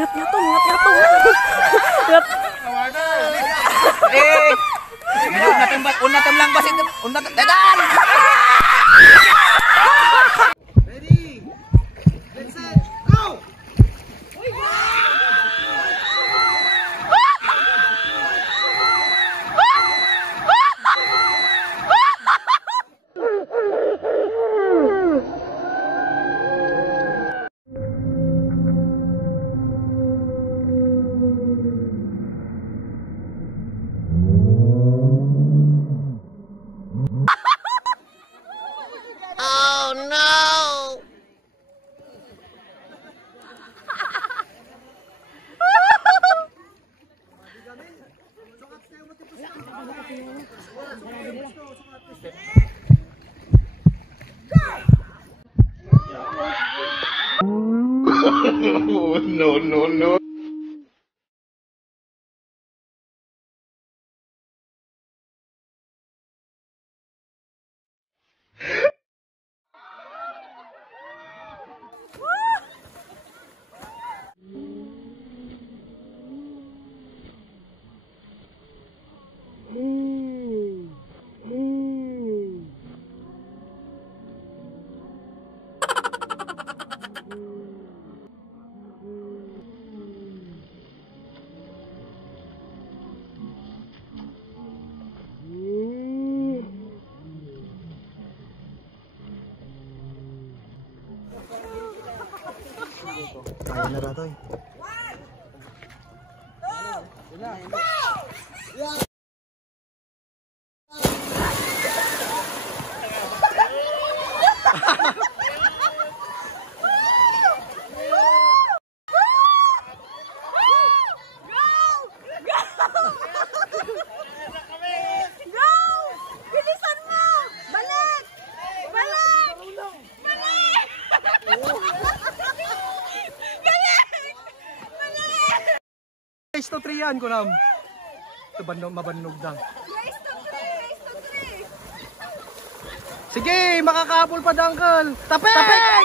Ngat-ngatong. Ngat. Unatam lang basit. Unatam. Dadan! Ready? Get set. Go! Oh no! No. Kaya na ba ito eh? Race to 3 yan, kunam. Ito mabanog na. Race to 3. Sige, makakapol pa dangkal. Tapik! Tapik!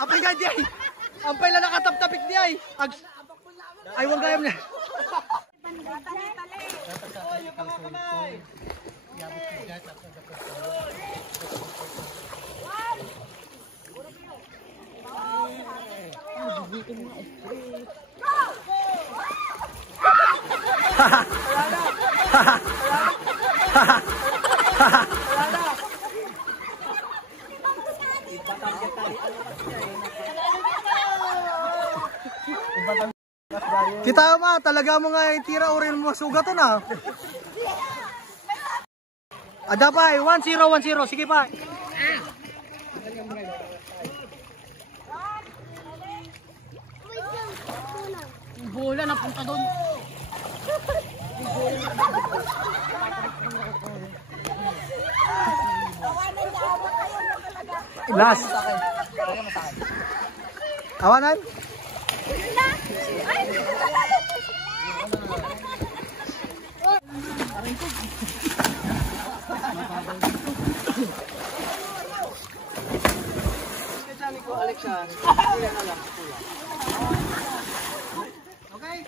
Apay nga di ay. Ampay lang nakatap-tapik di ay. Ay, wag gayam na. Kita ma, talaga mo nga itira o rin mo sugat to na. Ada pa, 1-0. Sige pa. Bola na punta doon. Last. Awanan? Okay.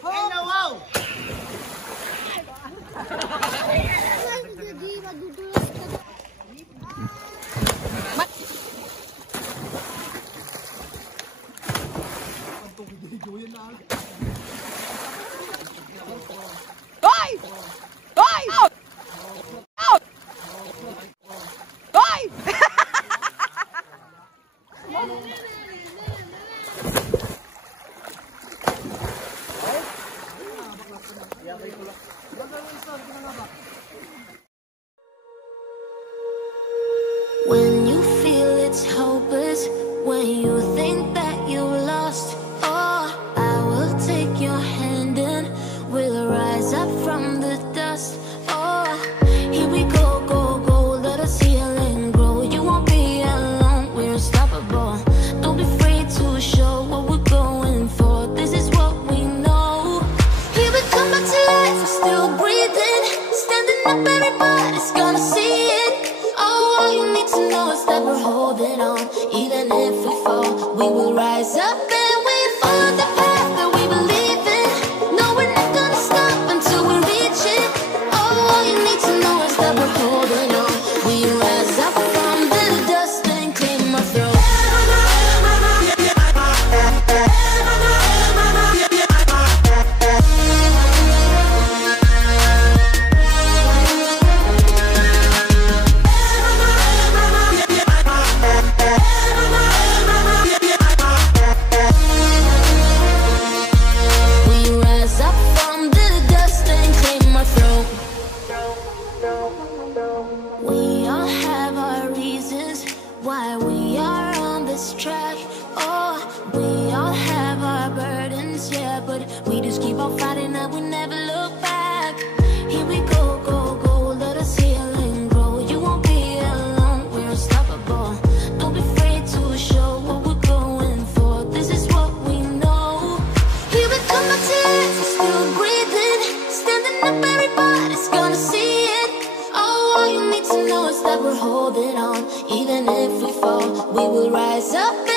Hello, wow! Hoy! Hoy! Out! Out! Hoy! When you feel it's hopeless, when you think that you lost, oh, I will take your hand and we'll rise up from the dust. Oh, here we go, go, go, let us heal and grow. You won't be alone, we're unstoppable. Don't be afraid to show what we're going for. This is what we know. Here we come back to life, we're still breathing. Standing up, everybody's gonna see it. Oh, all you need to know is that we're holding on. Even if we fall, we will rise up and we follow the path that we believe in. No, we're not gonna stop until we reach it. Oh, all you need to know is that we're holding on. We rise up from the dust and claim our throne. We rise up from the dust and claim our throne. We all have our reasons why we are on this track. Oh, we all have our burdens, yeah, but we just keep on fighting and we never look back. Here we go, go, go, let us heal and grow. You won't be alone, we're unstoppable. Don't be afraid to show what we're going for. This is what we know. Here we come back to life, we're still breathing. Standing up, everybody's gonna see it. Oh, all you need to know is that we're holding on. Even if we fall, we will rise up.